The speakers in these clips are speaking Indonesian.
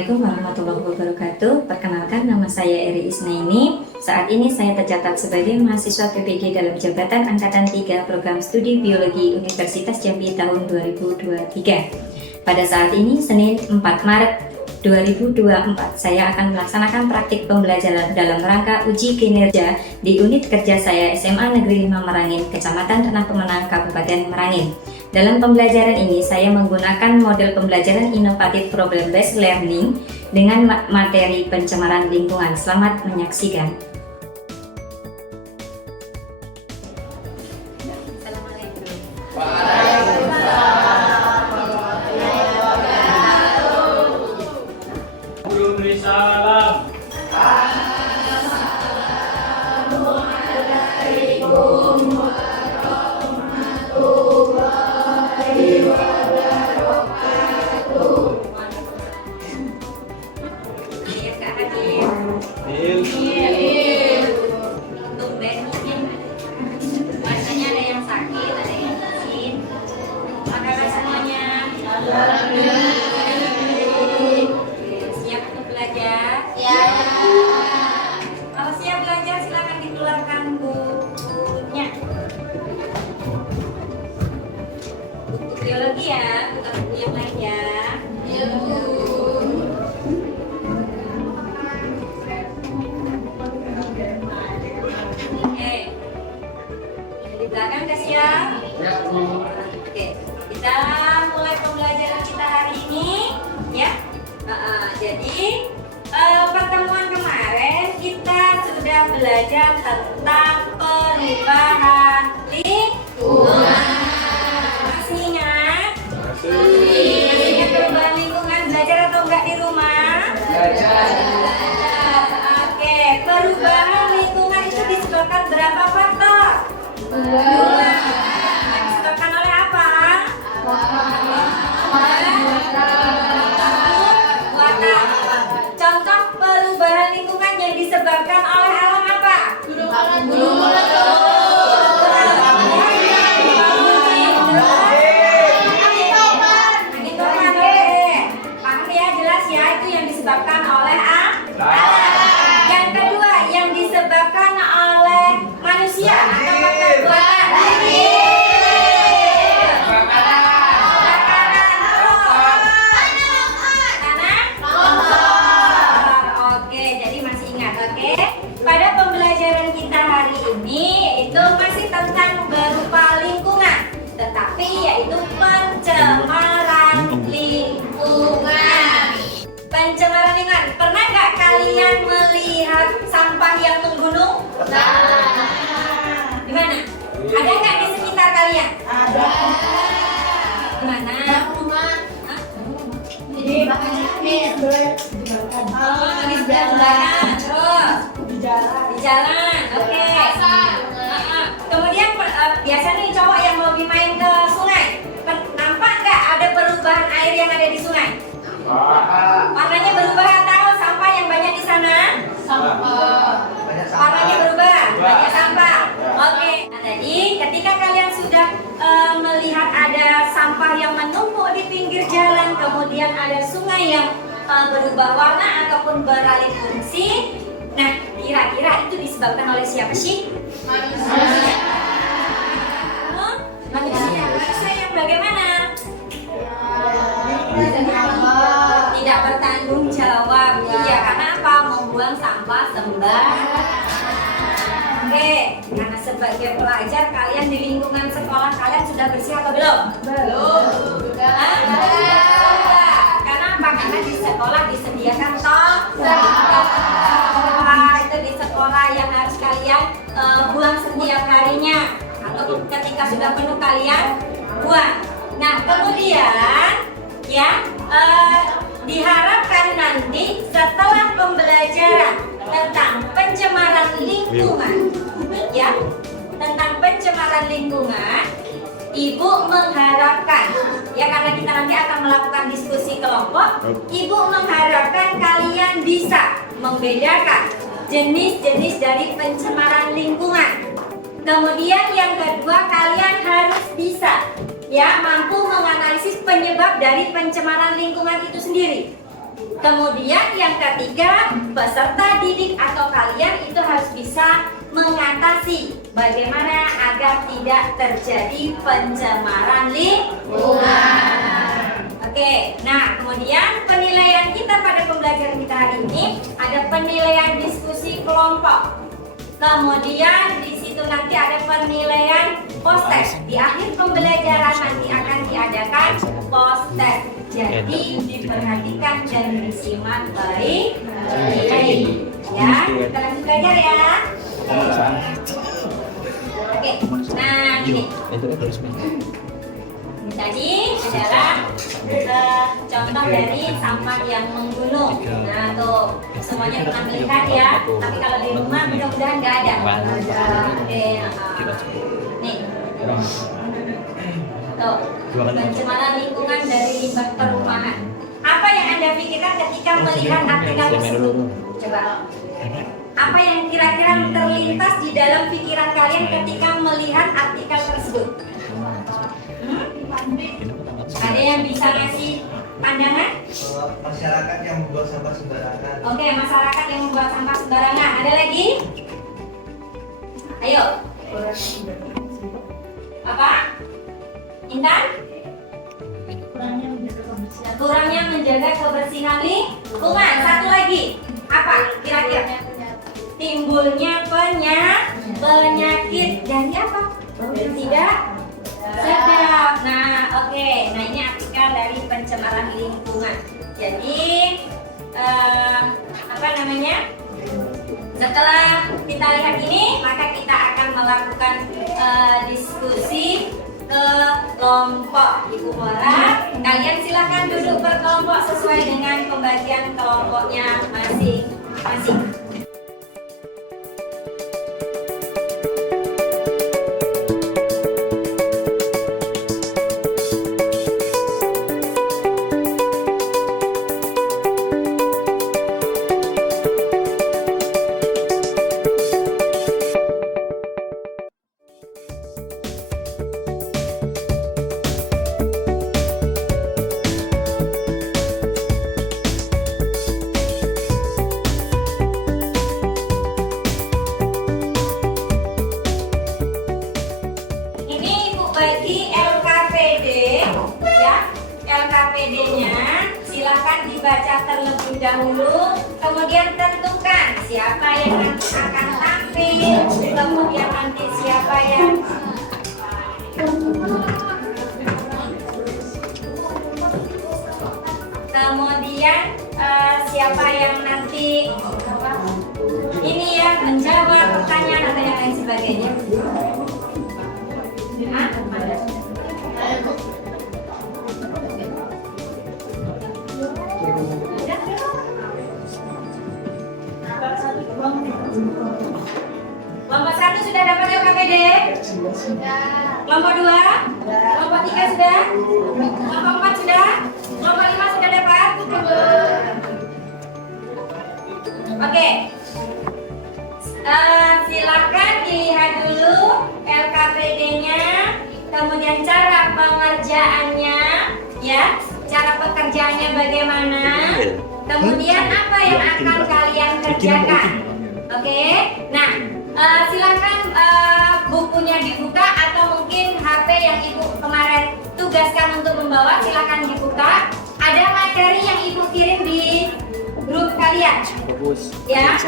Assalamualaikum warahmatullahi wabarakatuh. Perkenalkan, nama saya Eri Isnaini. Saat ini saya tercatat sebagai mahasiswa PPG dalam jabatan Angkatan 3 Program Studi Biologi Universitas Jambi tahun 2023. Pada saat ini, Senin 4 Maret 2024, saya akan melaksanakan praktik pembelajaran dalam rangka uji kinerja di unit kerja saya SMA Negeri 5 Merangin, Kecamatan Tanah Pemenang, Kabupaten Merangin. Dalam pembelajaran ini, saya menggunakan model pembelajaran inovatif problem based learning dengan materi pencemaran lingkungan. Selamat menyaksikan. Siap untuk belajar? Ya. Kalau siap belajar, silakan dikeluarkan bukunya. Buku biologi ya, bukan buku yang lain ya. Iya, Bu. Oke. Di belakang udah siap? Ya, Bu. Oke. Kita mulai pembelajaran kita hari ini ya. Jadi pertemuan kemarin kita sudah belajar tentang perubahan lingkungan. Masih ingat? Masih ingat perubahan lingkungan, belajar atau enggak di rumah? Belajar. Oke, perubahan lingkungan itu disebabkan berapa faktor? Dua. Disebabkan oleh apa? Contoh perubahan lingkungan yang disebabkan oleh alam apa? Angin topan, paham ya, jelas ya, itu yang disebabkan oleh alam. Yang kedua, yang disebabkan oleh manusia atau faktor buatan. Pada pembelajaran kita hari ini itu masih tentang berupa lingkungan, tetapi yaitu pencemaran lingkungan. Pencemaran lingkungan. Pernah nggak kalian melihat sampah yang menggunung? Di mana? Ada nggak di sekitar kalian? Ada. Di mana? Di sebelah. Terus di jalan. Oke. Kemudian biasa nih cowok yang hobi main ke sungai, nampak nggak ada perubahan air yang ada di sungai? Warnanya berubah atau sampah yang banyak di sana? Warnanya berubah, banyak sampah. Oke. Nah, tadi ketika kalian sudah melihat ada sampah yang menumpuk di pinggir jalan, kemudian ada sungai yang berubah warna ataupun beralih fungsi. Nah, kira-kira itu disebabkan oleh siapa sih? Manusia. Manusia yang bagaimana? Tidak bertanggung jawab. Iya, karena apa? Membuang sampah sembarangan. Oke, karena sebagai pelajar kalian di lingkungan sekolah kalian sudah bersih atau belum? Belum. Karena apa? Karena di sekolah disediakan itu di sekolah yang harus kalian buang setiap harinya, atau ketika sudah penuh kalian buang. Nah, kemudian ya diharapkan nanti setelah pembelajaran tentang pencemaran lingkungan, ya, tentang pencemaran lingkungan, Ibu mengharapkan, ya, karena kita nanti akan melakukan diskusi kelompok, Ibu mengharapkan kalian bisa membedakan jenis-jenis dari pencemaran lingkungan. Kemudian yang kedua, kalian harus bisa ya mampu menganalisis penyebab dari pencemaran lingkungan itu sendiri. Kemudian yang ketiga, peserta didik atau kalian itu harus bisa mengatasi bagaimana agar tidak terjadi pencemaran lingkungan. Oke, nah kemudian penilaian kita pada pembelajaran kita hari ini ada penilaian diskusi kelompok. Kemudian di situ nanti ada penilaian post-test. Di akhir pembelajaran nanti akan diadakan post-test. Jadi diperhatikan dan disimak baik-baik. Ya, kita lanjut belajar ya. Oke, nah ini tadi adalah contoh dari sampah yang menggunung. Nah tuh semuanya pernah melihat ya. Tapi kalau di rumah mudah-mudahan nggak ada. Oke, nih. Tuh, pencemaran lingkungan dari limbah perumahan. Apa yang Anda pikirkan ketika melihat artikel tersebut? Coba. Apa yang kira-kira terlintas di dalam pikiran kalian ketika melihat artikel tersebut? Ada yang bisa ngasih pandangan? Masyarakat yang membuang sampah sembarangan. Oke, masyarakat yang membuang sampah sembarangan. Ada lagi? Ayo. Apa? Intan? Kurangnya menjaga kebersihan lingkungan. Satu lagi. Apa? Kira-kira? Timbulnya penyakit dari apa? Tidak sedap. Nah, oke. Nah, ini artikel dari pencemaran lingkungan. Jadi, apa namanya? Setelah kita lihat ini, maka kita akan melakukan diskusi kelompok. Ibu Mora, kalian silakan duduk berkelompok sesuai dengan pembagian kelompoknya masing-masing. LKPD-nya silakan dibaca terlebih dahulu, kemudian tentukan siapa yang nanti akan tampil, kemudian nanti siapa yang siapa yang nanti ini ya menjawab pertanyaan atau yang lain sebagainya. Hah? Kelompok 1 sudah dapat LKPD? Kelompok 2? Kelompok 3 sudah? Kelompok 4 sudah? Kelompok 5 sudah dapat? Oke. Silakan dilihat dulu LKPD-nya, kemudian cara pengerjaannya, ya. Cara pekerjaannya bagaimana? Kemudian apa yang akan kalian kerjakan? Oke. Nah, silakan bukunya dibuka atau mungkin HP yang Ibu kemarin tugaskan untuk membawa, silakan dibuka. Ada materi yang Ibu kirim di grup kalian. Ya.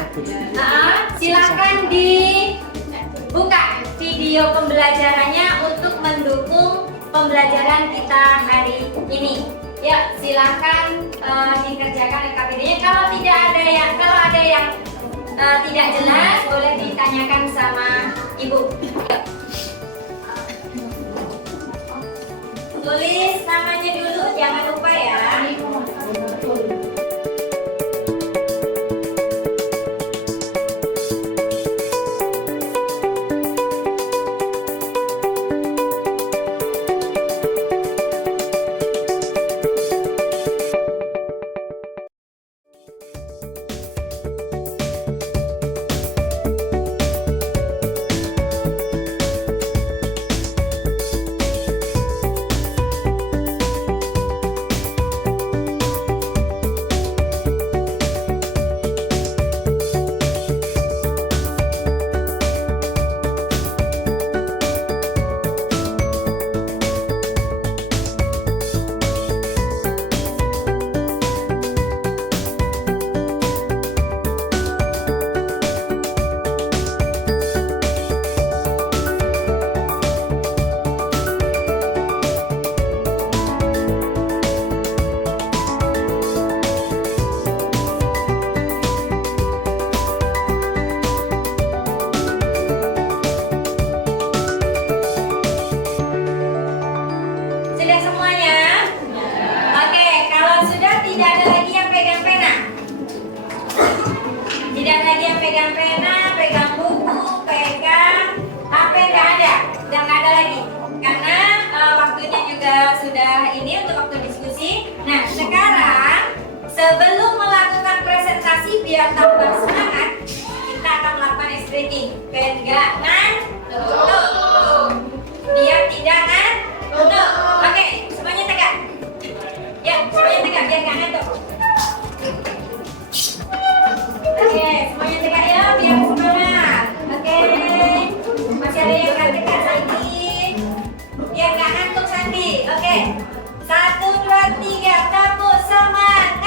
Silakan dibuka video pembelajarannya untuk mendukung pembelajaran kita hari ini. Ya, silakan dikerjakan LKPD-nya. Kalau ada yang tidak jelas, boleh ditanyakan sama Ibu. Tulis namanya dulu, jangan lupa ya. lagi yang pegang pena, pegang buku, pegang HP, nggak ada, udah nggak ada lagi. Karena waktunya juga sudah ini untuk waktu diskusi. Nah, sekarang sebelum melakukan presentasi biar tambah semangat, kita akan melakukan ice breaking. Pegangan, tutup. Biar tidak tutup. Oke, semuanya tegak. Ya, semuanya tegak biar nggak ngantuk. Oke, semuanya tegak ya, biar semangat. Oke, masih ada yang nggak tegak Sandi? Biar nggak ngantuk Sandi. Oke, 1, 2, 3, tepuk semangat.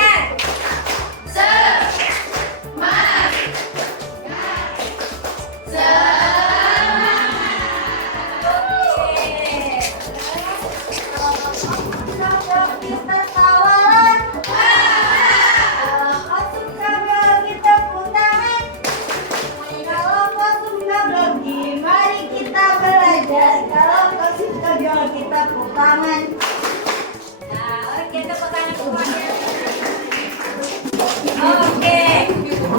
Oke,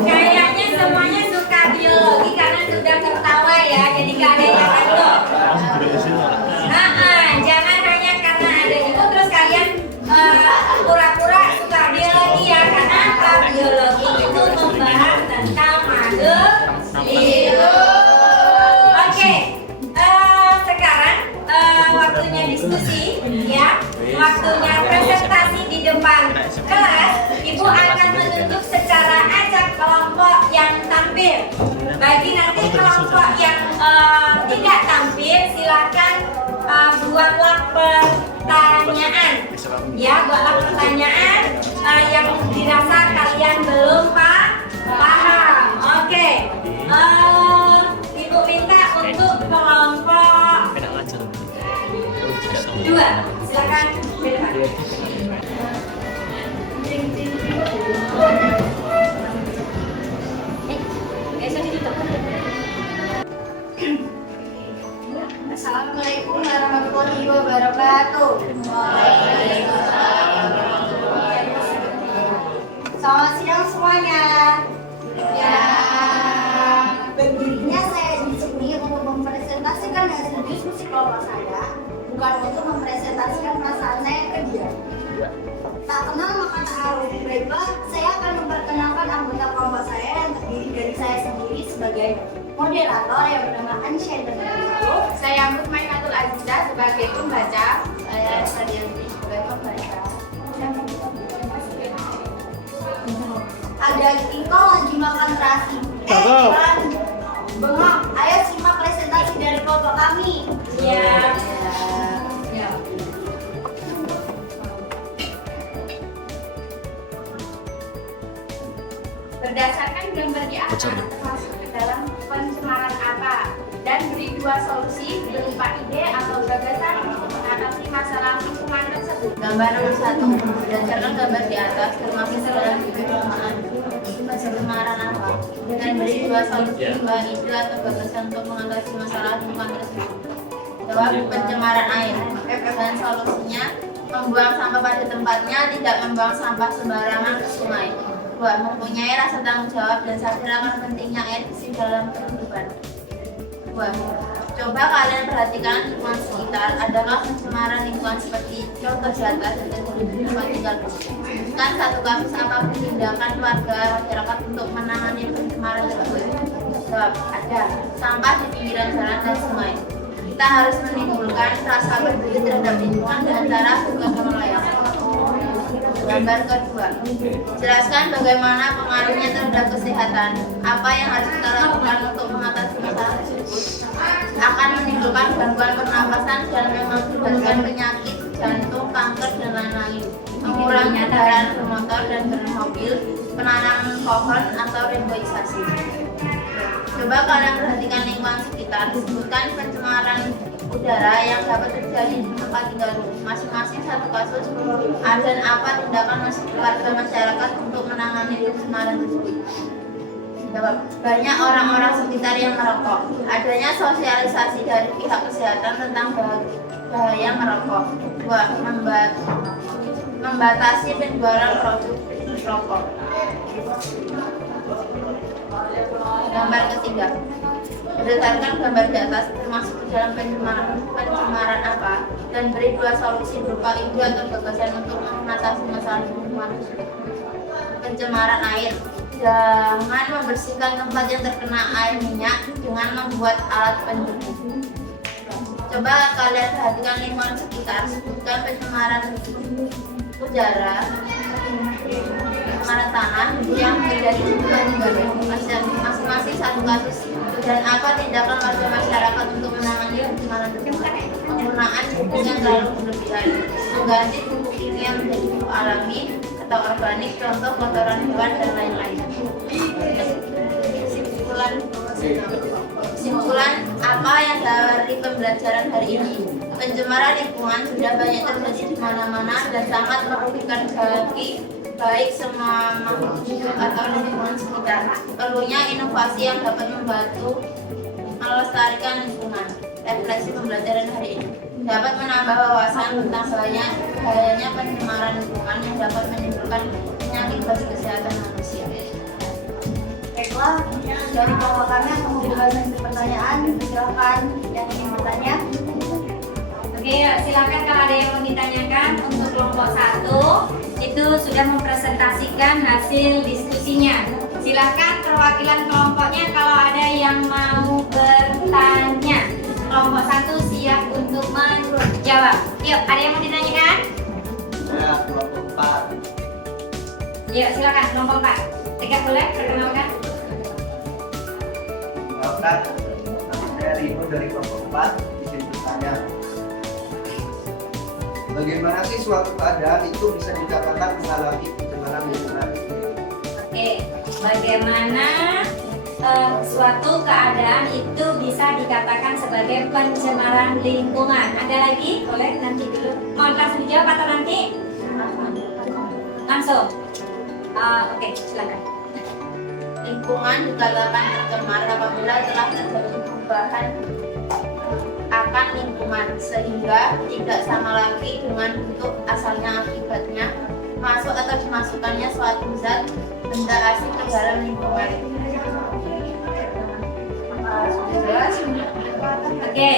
kayaknya semuanya suka biologi karena sudah tertawa ya, jadi gak ada yang ngantuk. Jangan hanya karena ada ibu terus kalian pura-pura suka biologi ya, karena biologi itu membahas tentang makhluk hidup. Oke, sekarang waktunya diskusi ya, waktunya presentasi di depan kelas. Ibu akan menunjuk secara acak kelompok yang tampil. Bagi nanti kelompok yang tidak tampil, silakan buatlah pertanyaan. Ya, buatlah pertanyaan yang dirasa kalian belum paham. Oke. Ibu minta untuk kelompok 2. Silakan ke depan. Assalamualaikum warahmatullahi wabarakatuh. Selamat siang semuanya. Ya, berdirinya saya di sini untuk mempresentasikan hasil diskusi kelompok saya, bukan untuk mempresentasikan perasaan saya ke dia. Tak kenal maka tak harus. Baiklah, saya akan memperkenalkan anggota kelompok saya yang terdiri dari saya sendiri sebagai moderator yang bernama Ansya dan Saya Mutmainatul Azizah sebagai pembaca. Saya Sadianti sebagai pembaca. Ada engkau lagi makan terasi. Bengong, ayo simak presentasi dari kelompok kami. Ya. Berdasarkan gambar di atas, termasuk ke dalam pencemaran apa? Dan beri 2 solusi berupa ide atau gagasan untuk mengatasi masalah lingkungan tersebut. Gambar nomor 1. Berdasarkan gambar di atas, termasuk dalam pencemaran apa? Dan beri 2 solusi bahan ide atau gagasan untuk mengatasi masalah lingkungan tersebut. Jawab, pencemaran air. Dan solusinya, membuang sampah pada tempatnya, tidak membuang sampah sembarangan ke sungai. 2. Mempunyai rasa tanggung jawab dan sadar akan pentingnya air bersih dalam kehidupan. 2. Coba kalian perhatikan lingkungan sekitar. Adakah pencemaran lingkungan seperti contoh di atas dan tempat tinggal? Bukan satu kasus apapun tindakan warga masyarakat untuk menangani pencemaran tersebut. Jawab, ada. Sampah di pinggiran jalan dan sungai. Kita harus menimbulkan rasa peduli terhadap lingkungan dengan cara bukan pengelolaan. Gambar kedua, jelaskan bagaimana pengaruhnya terhadap kesehatan. Apa yang harus kita lakukan untuk mengatasi masalah tersebut? Akan menimbulkan gangguan pernapasan dan mengakibatkan penyakit jantung, kanker, dan lain-lain. Mengurangi kendaraan bermotor dan bermobil, penanaman pohon atau reboisasi. Coba kalian perhatikan lingkungan sekitar. Sebutkan pencemaran udara yang dapat terjadi di tempat tinggal masing-masing satu kasus, dan apa tindakan warga masyarakat untuk menangani pencemaran tersebut. Jawab, banyak orang-orang sekitar yang merokok. Adanya sosialisasi dari pihak kesehatan tentang bahaya merokok. 2. Membatasi penjualan produk rokok. Gambar ketiga. Berdasarkan gambar di atas, termasuk di dalam pencemaran apa, dan beri 2 solusi berupa ide atau gagasan untuk mengatasi masalah lingkungan. Pencemaran air. Jangan membersihkan tempat yang terkena air minyak dengan membuat alat penjemuh. Coba kalian perhatikan lingkungan sekitar. Sebutkan pencemaran udara, pencemaran tanah yang terjadi di masing-masing satu kasus, dan apa tindakan warga masyarakat untuk menangani pencemaran tersebut. Penggunaan pupuk yang terlalu berlebihan, mengganti pupuk kimia menjadi pupuk alami atau organik, contoh kotoran hewan dan lain-lain. Kesimpulan apa yang dari pembelajaran hari ini? Pencemaran lingkungan sudah banyak terjadi di mana-mana dan sangat merugikan bagi baik semua makhluk hidup atau lingkungan sekitar. Perlunya inovasi yang dapat membantu melestarikan lingkungan. Refleksi pembelajaran hari ini dapat menambah wawasan tentang bahayanya pencemaran lingkungan yang dapat menimbulkan penyakit bagi kesehatan manusia. Baiklah, dari kelompok kami akan membuka sesi pertanyaan. Silakan yang ingin bertanya. Oke, silakan kalau ada yang mau ditanyakan. Untuk kelompok 1 itu sudah mempresentasikan hasil diskusinya. Silakan perwakilan kelompoknya kalau ada yang mau bertanya. Kelompok 1 siap untuk menjawab. Yuk, ada yang mau ditanyakan? Ya, kelompok 4. Yuk, silakan kelompok 4. Tegak boleh perkenalkan. Silakan. Nama saya Rino dari kelompok 4. Izin bertanya. Bagaimana sih suatu keadaan itu bisa dikatakan mengalami pencemaran lingkungan? Oke, bagaimana suatu keadaan itu bisa dikatakan sebagai pencemaran lingkungan? Ada lagi? Boleh nanti dulu. Mau langsung dijawab atau nanti? Langsung. Oke, silakan. Lingkungan dikatakan tercemar apabila telah terjadi perubahan akan lingkungan sehingga tidak sama lagi dengan bentuk asalnya, akibatnya masuk atau dimasukkannya suatu zat benda asing ke dalam lingkungan. Oke,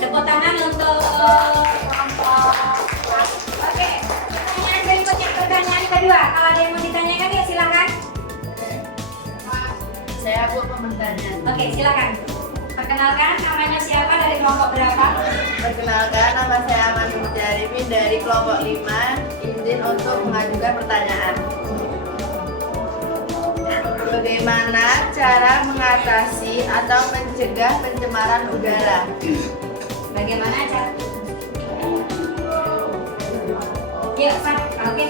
tepuk tangan untuk kelompok. Oke, pertanyaan berikutnya, pertanyaan kedua. Kalau ada yang mau ditanyakan ya silakan. Saya buat pembertanya. Oke, silakan. Perkenalkan namanya siapa, dari kelompok berapa? Perkenalkan, nama saya Aman Mujarimin dari kelompok 5. Izin untuk mengajukan pertanyaan. Bagaimana cara mengatasi atau mencegah pencemaran udara? Bagaimana cara? Yuk, Pak. Oke.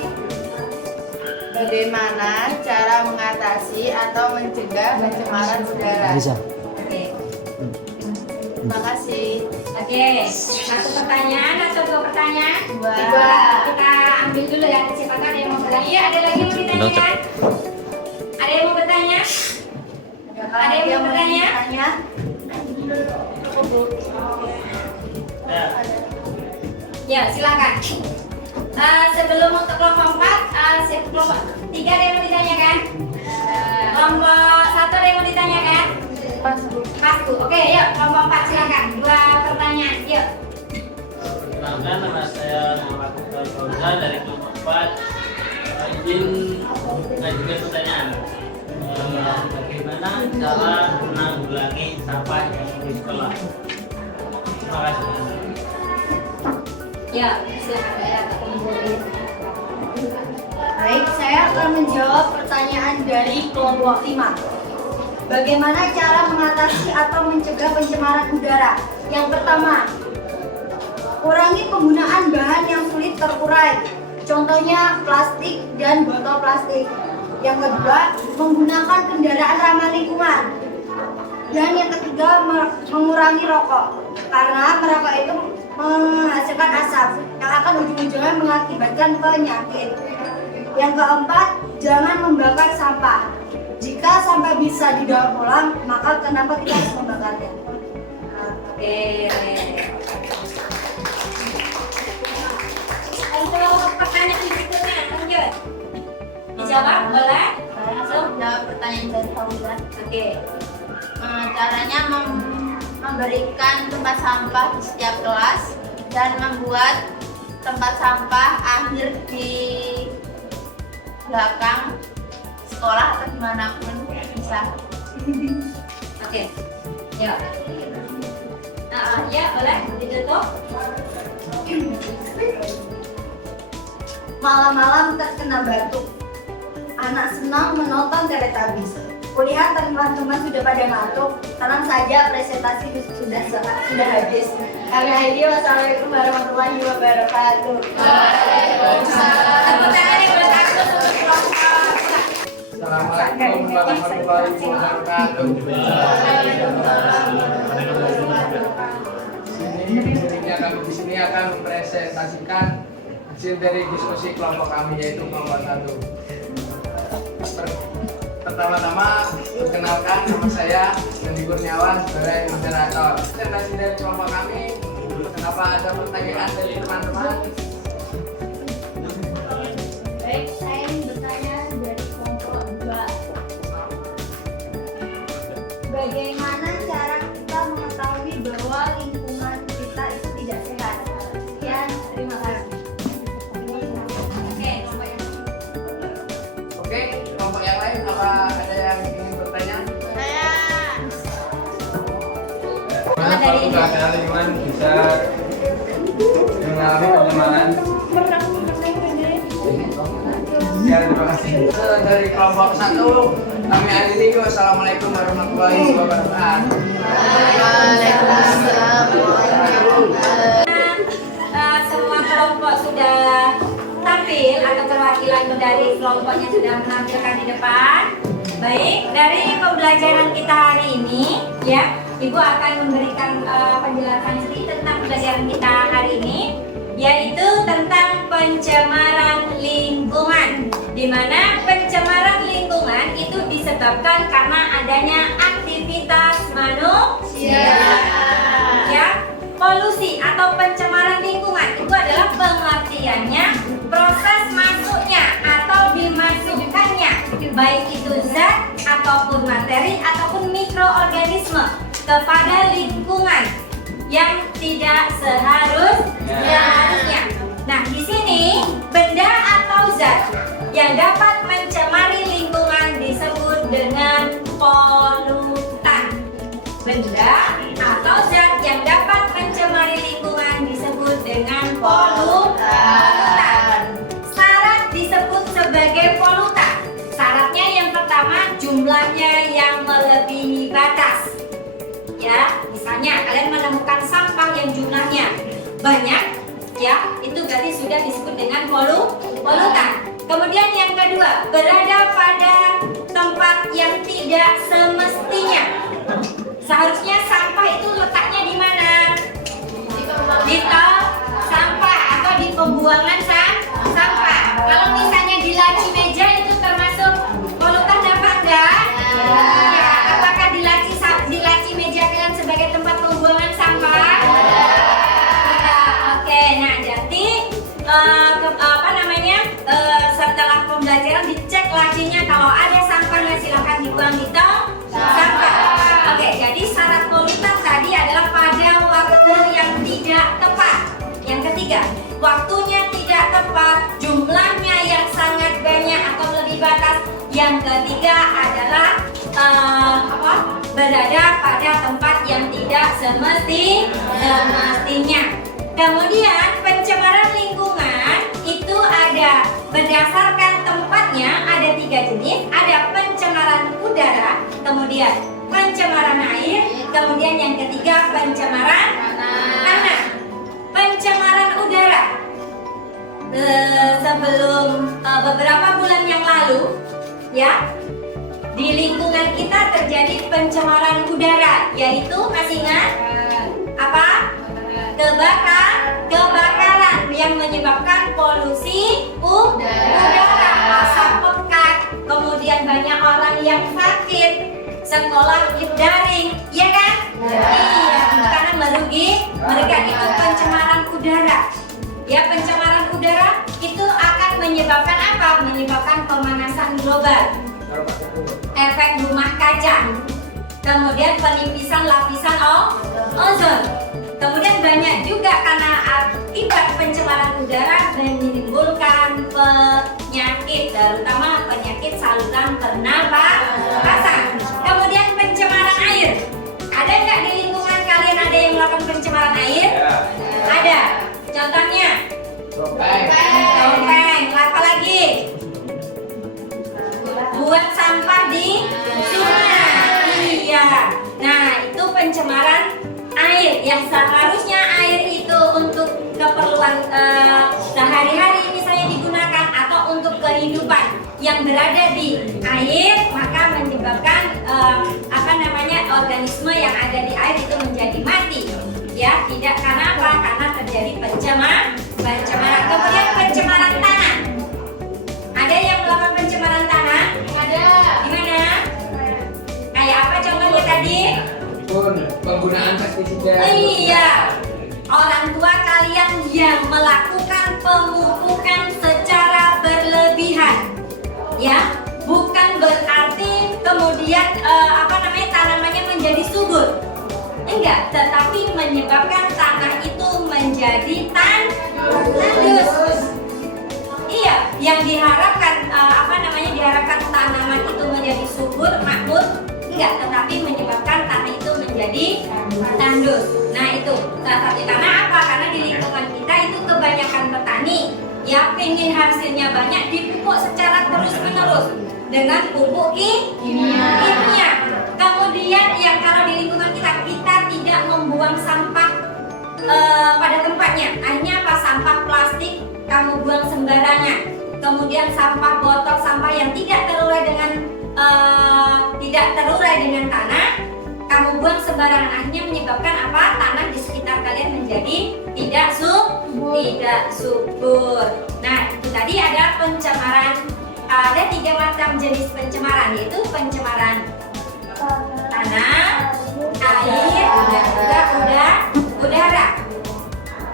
Bagaimana cara mengatasi atau mencegah pencemaran udara? Oke. Terima kasih. Oke, satu pertanyaan atau 2 pertanyaan? Dua. Kita ambil dulu ya, siapa tahu ada yang mau bertanya. Iya, ada lagi yang mau ditanyakan? Ada yang mau bertanya? Ada yang mau bertanya? Ya, silakan. Sebelum untuk kelompok 4, kelompok 3 ada yang mau ditanyakan? Kelompok 1 ada yang mau ditanyakan? Pasku. Oke, yuk kelompok 4 silakan. 2 pertanyaan, yuk. Perkenalkan, nama saya Muhammad Fauza dari kelompok 4. Izin mengajukan pertanyaan. Bagaimana cara menanggulangi sampah yang di sekolah? Terima kasih. Ya, silakan. Baik, saya akan menjawab pertanyaan dari kelompok 5. Bagaimana cara mengatasi atau mencegah pencemaran udara? Yang pertama, kurangi penggunaan bahan yang sulit terurai. Contohnya plastik dan botol plastik. Yang kedua, menggunakan kendaraan ramah lingkungan. Dan yang ketiga, mengurangi rokok. Karena merokok itu menghasilkan asap yang akan ujung-ujungnya mengakibatkan penyakit. Yang keempat, jangan membakar sampah. Jika sampah bisa didaur ulang, maka kenapa kita harus membakarnya? Oke. Untuk pertanyaan berikutnya, lanjut. Dijawab boleh? Langsung jawab pertanyaan. pertanyaan dari Fauzan. Oke. Caranya memberikan tempat sampah di setiap kelas dan membuat tempat sampah akhir di belakang sekolah atau dimanapun bisa. Oke. Ya. Ya, boleh ditutup. Malam-malam terkena batuk. Anak senang menonton Teletubbies. Kulihat teman-teman sudah pada ngantuk. Tenang saja, presentasi sudah habis. Kami akhiri, wassalamualaikum warahmatullahi wabarakatuh. Tepuk tangan yang bertakut untuk kelompok. Assalamualaikum warahmatullahi wabarakatuh. Di sini akan mempresentasikan hasil dari diskusi kelompok kami, yaitu kelompok 1. Pertama-tama, perkenalkan, nama saya Andi Kurniawan sebagai moderator. Presentasi dari kelompok kami. Kenapa ada pertanyaan dari teman-teman? Baik, saya ingin bertanya dari kelompok 2. Bagaimana cara kita mengetahui bahwa lingkungan kita itu tidak sehat? Sekian, terima kasih. Oke, kelompok yang lain, apa ada yang ingin bertanya? Suatu keadaan lingkungan bisa mengalami pencemaran. Ya, terima kasih. Dari kelompok 1, kami akhiri. Wassalamualaikum warahmatullahi wabarakatuh. Semua kelompok sudah tampil atau perwakilan dari kelompoknya sudah menampilkan di depan. Baik, dari pembelajaran kita hari ini, ya, Ibu akan memberikan penjelasan sedikit tentang pembelajaran kita hari ini, yaitu tentang pencemaran lingkungan, di mana pencemaran lingkungan itu disebabkan karena adanya aktivitas manusia. Ya, polusi atau pencemaran lingkungan itu adalah pengertiannya proses masuknya atau dimasukkannya baik itu zat ataupun materi ataupun mikroorganisme kepada lingkungan yang tidak seharusnya. Nah, di sini benda atau zat yang dapat mencemari lingkungan disebut dengan polutan. Benda atau zat yang dapat mencemari lingkungan disebut dengan polutan. Syarat disebut sebagai polutan. Syaratnya yang pertama, jumlahnya yang melebihi batas. Ya, misalnya kalian menemukan sampah yang jumlahnya banyak, ya, itu berarti sudah disebut dengan polutan. Kemudian yang kedua, berada pada tempat yang tidak semestinya. Seharusnya sampah itu letaknya di mana? Di tong sampah atau di pembuangan sampah. Kalau misalnya di laci meja itu termasuk polutan apa enggak? Ya, apakah di laci meja kalian sebagai tempat pembuangan sampah? Oke, nah jadi setelah pembelajaran dicek lacinya, kalau ada sampahnya silakan dibuang di tong sampah. Oke, jadi syarat polutan tadi adalah pada waktu yang tidak tepat. Yang ketiga, waktunya tidak tepat, jumlahnya yang sangat banyak atau lebih batas. Yang ketiga adalah berada pada tempat yang tidak semestinya. Kemudian pencemaran lingkungan itu ada berdasarkan tempatnya, ada 3 jenis. Ada pencemaran udara, kemudian pencemaran air, kemudian yang ketiga pencemaran tanah. Pencemaran udara, sebelum beberapa bulan yang lalu, ya, di lingkungan kita terjadi pencemaran udara, yaitu masih ingat apa? Kebakaran yang menyebabkan polusi udara, asap pekat, kemudian banyak orang yang sakit, sekolah daring, ya kan? Iya, karena merugikan itu pencemaran udara. Ya, pencemaran udara itu akan menyebabkan apa? Menyebabkan pemanasan global. Efek efek rumah kaca, kemudian penipisan lapisan ozon. Kemudian banyak juga karena akibat pencemaran udara menimbulkan penyakit, terutama penyakit saluran pernapasan. Kemudian pencemaran air. Ada nggak di lingkungan kalian ada yang melakukan pencemaran air? Ada. Contohnya? Topeng. Apa lagi? Buang sampah di sungai. Iya. Nah, itu pencemaran air. Yang seharusnya air itu untuk keperluan sehari-hari misalnya digunakan atau untuk kehidupan yang berada di air, maka menyebabkan organisme yang ada di air itu menjadi mati. Ya, tidak karena apa? Karena terjadi pencemaran. Kemudian pencemaran tanah. Ada yang melakukan pencemaran tanah? Ada. Gimana? Kayak apa contohnya tadi? Penggunaan pestisida. Iya. Orang tua kalian yang melakukan pemupukan secara berlebihan. Ya, bukan berarti kemudian tanamannya menjadi subur. Enggak, tetapi menyebabkan tanah itu menjadi tandus. Iya, yang diharapkan diharapkan tanaman itu menjadi subur, makmur, enggak, tetapi menyebabkan tanah itu menjadi tandus. Nah, itu salah satu karena apa? Karena di lingkungan kita itu kebanyakan petani ya pengen hasilnya banyak dipupuk secara terus-menerus dengan pupuk kimia. Kemudian yang kalau di lingkungan kita tidak membuang sampah pada tempatnya. Akhirnya apa? Sampah plastik kamu buang sembarangan. Kemudian sampah botol, sampah yang tidak terurai dengan tanah, kamu buang sembarangan. Akhirnya menyebabkan apa? Tanah di sekitar kalian menjadi tidak subur. Nah, itu tadi ada pencemaran. Ada 3 macam jenis pencemaran, yaitu pencemaran tanah, air, dan juga udara.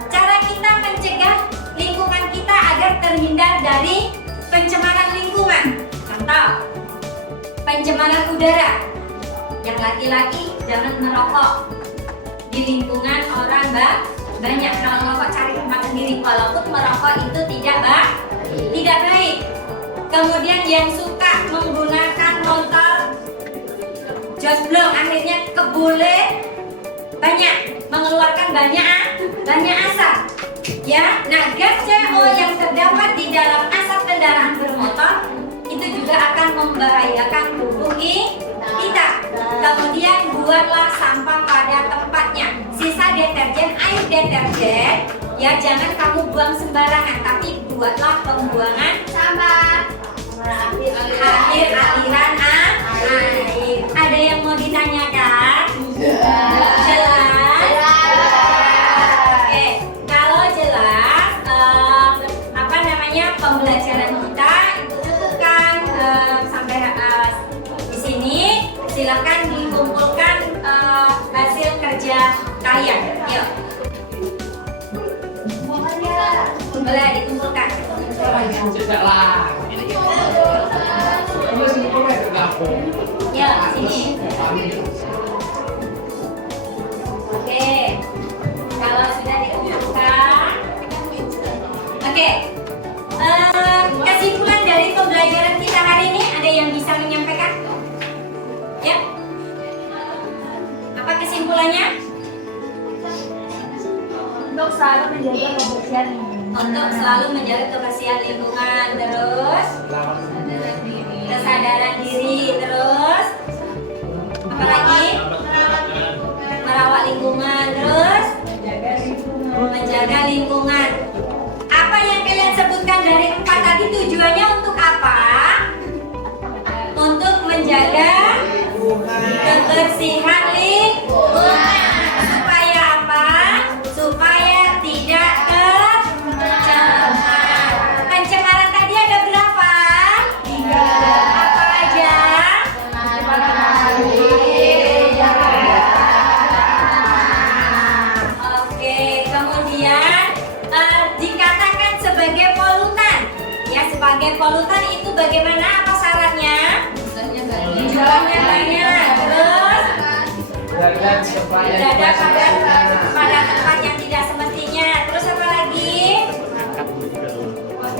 Cara kita mencegah lingkungan kita agar terhindar dari pencemaran lingkungan. Contoh, pencemaran udara. Yang laki-laki jangan merokok di lingkungan orang banyak. Kalau merokok cari tempat sendiri, walaupun merokok itu tidak baik. Kemudian yang suka menggunakan motor josblong, akhirnya kebule banyak mengeluarkan banyak asap. Ya, nah gas CO yang terdapat di dalam asap kendaraan bermotor itu juga akan membahayakan tubuh kita. Kemudian buanglah sampah pada tempatnya. Sisa deterjen, air deterjen, ya jangan kamu buang sembarangan, tapi buatlah pembuangan sampah. Akhir aliran air. Ada yang mau ditanyakan? Jelas? Oke, kalau jelas, pembelajaran kita itu cukupkan sampai di sini. Silakan dikumpulkan hasil kerja kalian. Yuk. Boleh dikumpulkan. Ya, sini. Oke. Kalau sudah dikumpulkan. Oke. Kesimpulan dari pembelajaran kita hari ini, ada yang bisa menyampaikan? Ya. Apa kesimpulannya? Untuk selalu menjaga kebersihan lingkungan. Untuk selalu menjaga kebersihan lingkungan, terus kesadaran diri, terus apa lagi? Merawat lingkungan, terus menjaga lingkungan. Apa yang kalian sebutkan dari 4 tadi tujuannya untuk apa? Untuk menjaga kebersihan lingkungan. Supaya apa? Supaya tidak tercemar. Pencemaran tadi ada berapa? 3. Apa aja? Oke, kemudian dikatakan sebagai polutan. Ya, sebagai polutan itu bagaimana? Apa syaratnya? banyak. Terus Berada di tempat yang berada tidak pada tempat yang tidak semestinya. Terus apa lagi?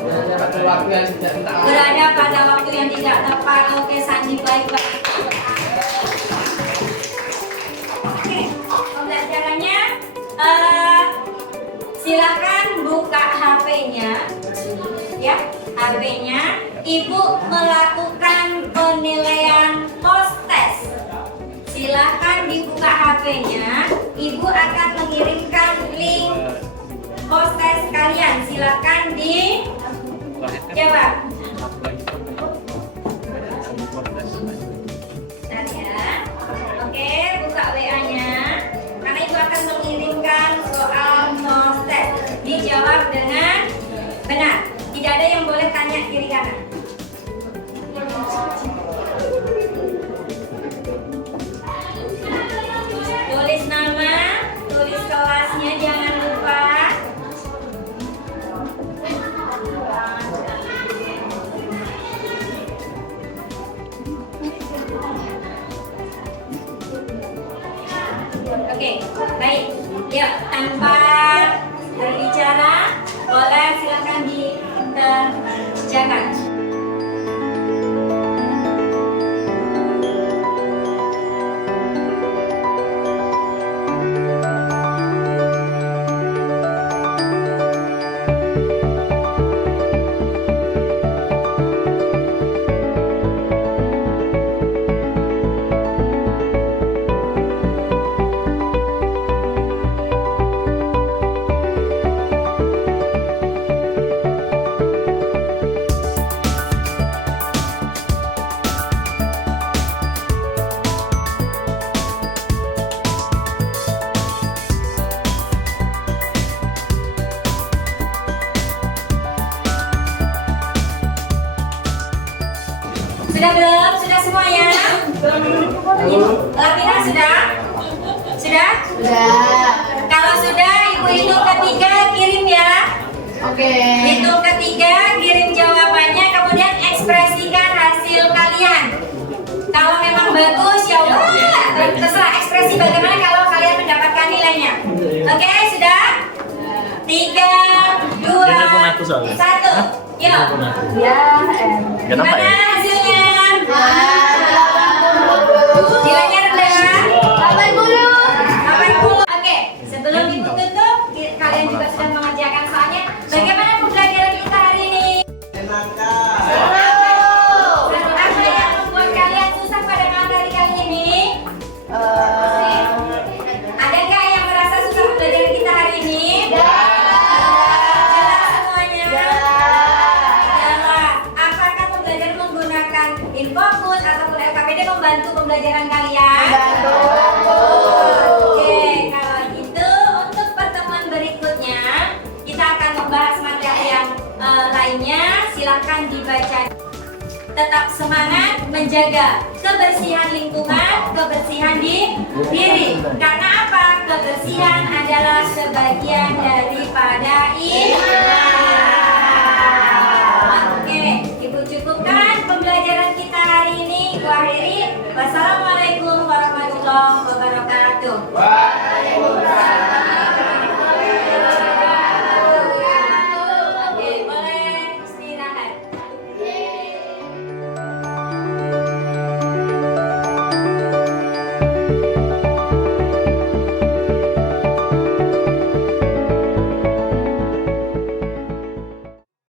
Berada pada waktu yang tidak tepat. Berada pada waktu yang tidak tepat. Oke, Sandi baik-baik. Oke, pembelajarannya silakan buka HP-nya, ya, HP-nya. Ibu melakukan penilaian post test. Silakan dibuka HP-nya. Ibu akan mengirimkan link post test kalian. Silakan dijawab. Bentar ya. Oke, buka WA-nya. Karena ibu akan mengirimkan soal post test. Dijawab dengan benar. Tidak ada yang boleh tanya kiri kanan. Tulis nama, tulis kelasnya, jangan lupa. Oke, baik. Ya, tanpa berbicara, boleh silakan dikerjakan. Sudah belum? Sudah semuanya? Latihan sudah? Sudah? Sudah. Kalau sudah, ibu hitung ketiga, kirim ya. Oke. Hitung ketiga, kirim jawabannya, kemudian ekspresikan hasil kalian. Kalau memang bagus, ya udah, terserah ekspresi bagaimana kalau kalian mendapatkan nilainya. Oke, sudah? 3, 2, 1. Yuk. Gimana hasilnya? Nilainya rendah? 80. Oke, sebelum ibu tutup, kalian juga sudah mengerjakan soalnya. Bagaimana pembelajaran kita hari ini? Apa yang membuat kalian susah pada materi kali ini? Ada nggak yang merasa susah pembelajaran kita hari ini? Jelas semuanya? Jelas. Apakah pembelajaran menggunakan Infocus ataupun LKPD membantu pembelajaran kalian? Oke, kalau gitu untuk pertemuan berikutnya kita akan membahas materi yang lainnya. Silakan dibaca. Tetap semangat menjaga kebersihan lingkungan, kebersihan di diri. Karena apa? Kebersihan adalah sebagian daripada iman.